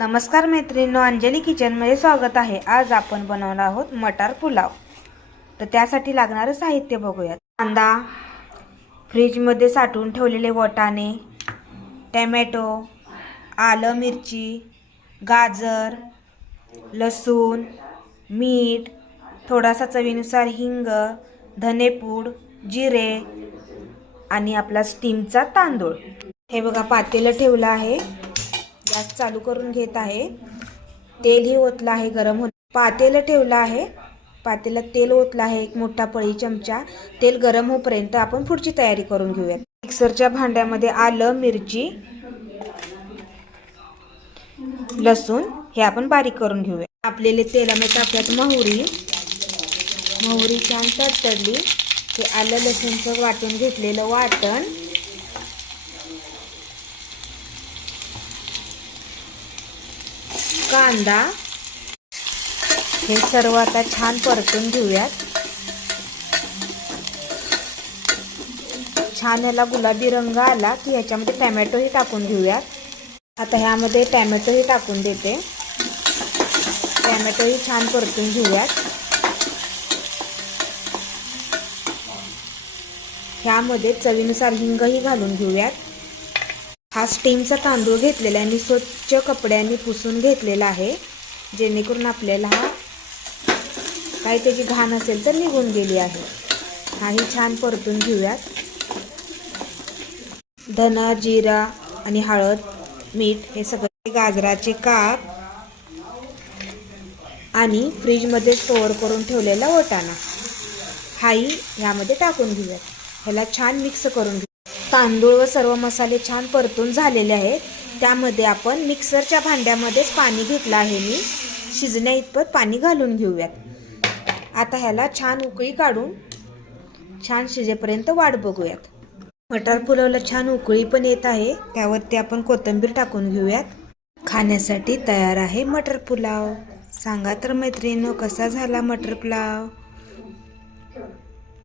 नमस्कार मैत्रिणींनो, अंजली किचनमध्ये स्वागत आहे। आज आपण बनवणार आहोत मटार पुलाव। तर त्यासाठी लागणारे साहित्य बघूयात। कांदा, फ्रीजमध्ये साठवून ठेवलेले वाटाणे, टोमॅटो, आलं मिरची, गाजर, लसूण, मीठ, थोडासा चवीनुसार हिंग, धनेपूड, जिरे आणि आपला स्टीमचा तांदूळ। हे बघा, पातेलं ठेवलं आहे, गॅस चालू करून घेत आहे। तेल ही ओतलं आहे, गरम होत पातेलं ठेवलं आहे, पातेल्यात तेल ओतलं आहे, एक मोठा पळी चमचा। तेल गरम होईपर्यंत आपण पुढची तयारी करून घेऊयात। मिक्सरच्या भांड्यामध्ये आलं, मिरची, लसूण हे आपण बारीक करून घेऊया। आपलेले तेलामध्ये टाकूयात मोहरी छान तडतडली हे आलं लसूणचं वाटून घेतलेलं वाटण, कांदा हे सर्व आता छान परतून घेऊयात। छान याला गुलाबी रंग आला की ह्याच्यामध्ये टोमॅटो ही टाकून घेऊयात। आता ह्यामध्ये टोमॅटो ही टाकून देते, टोमॅटो ही छान परतून घेऊयात। ह्यामध्ये चवीनुसार हिंग ही घालून घेऊयात। हा स्टीमचा तांदूळ घेतलेला आहे, मी स्वच्छ कपड्यांनी पुसून घेतलेला आहे, जेणेकरून आपल्याला काही त्याची घाण असेल तर निघून गेली आहे। हाही छान परतून घेऊयात। धना, जिरा आणि हळद, मीठ हे सगळे, गाजराचे काप आणि फ्रीजमध्ये स्टोअर करून ठेवलेला वाटाणा हाही ह्यामध्ये टाकून घेऊयात। ह्याला छान मिक्स करून घेऊ। तांदूळ व सर्व मसाले छान परतून झालेले आहेत। त्यामध्ये आपण मिक्सरच्या भांड्यामध्येच पाणी घेतलं आहे, मी शिजण्या इतपत पाणी घालून घेऊयात। आता ह्याला छान उकळी काढून छान शिजेपर्यंत वाट बघूयात। मटार पुलावला छान उकळी पण येत आहे, त्यावरती आपण कोथिंबीर टाकून घेऊयात। खाण्यासाठी तयार आहे मटार पुलाव। सांगा तर मैत्रिणींनो, कसा झाला मटार पुलाव?